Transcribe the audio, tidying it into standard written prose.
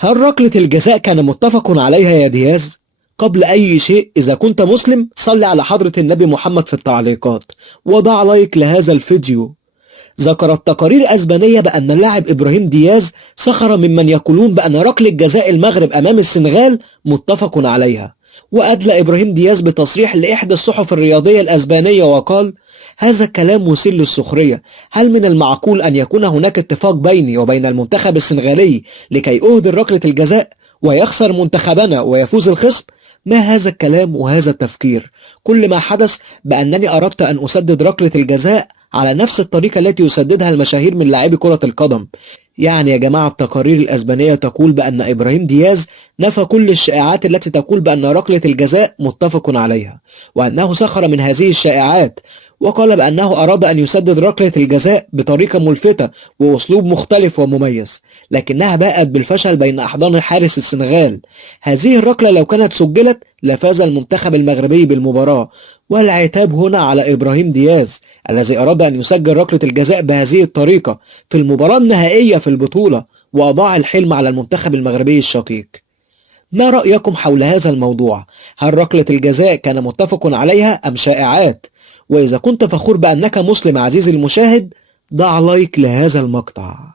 هل ركلة الجزاء كان متفق عليها يا دياز؟ قبل أي شيء إذا كنت مسلم صل على حضرة النبي محمد في التعليقات وضع لايك لهذا الفيديو. ذكرت تقارير أسبانية بأن اللاعب إبراهيم دياز سخر ممن يقولون بأن ركلة جزاء المغرب أمام السنغال متفق عليها، وأدلى إبراهيم دياز بتصريح لإحدى الصحف الرياضية الأسبانية وقال: هذا كلام مثير للسخرية، هل من المعقول أن يكون هناك اتفاق بيني وبين المنتخب السنغالي لكي أهدر ركلة الجزاء ويخسر منتخبنا ويفوز الخصم؟ ما هذا الكلام وهذا التفكير؟ كل ما حدث بأنني أردت أن أسدد ركلة الجزاء على نفس الطريقة التي يسددها المشاهير من لاعبي كرة القدم. يعني يا جماعة التقارير الأسبانية تقول بأن إبراهيم دياز نفى كل الشائعات التي تقول بأن ركلة الجزاء متفق عليها، وأنه سخر من هذه الشائعات، وقال بأنه أراد أن يسدد ركلة الجزاء بطريقة ملفتة وأسلوب مختلف ومميز، لكنها باءت بالفشل بين أحضان حارس السنغال. هذه الركلة لو كانت سجلت لفاز المنتخب المغربي بالمباراة، والعتاب هنا على إبراهيم دياز الذي أراد أن يسجل ركلة الجزاء بهذه الطريقة في المباراة النهائية في البطولة، وأضاع الحلم على المنتخب المغربي الشقيق. ما رأيكم حول هذا الموضوع؟ هل ركلة الجزاء كان متفق عليها أم شائعات؟ وإذا كنت فخور بأنك مسلم عزيزي المشاهد ضع لايك لهذا المقطع.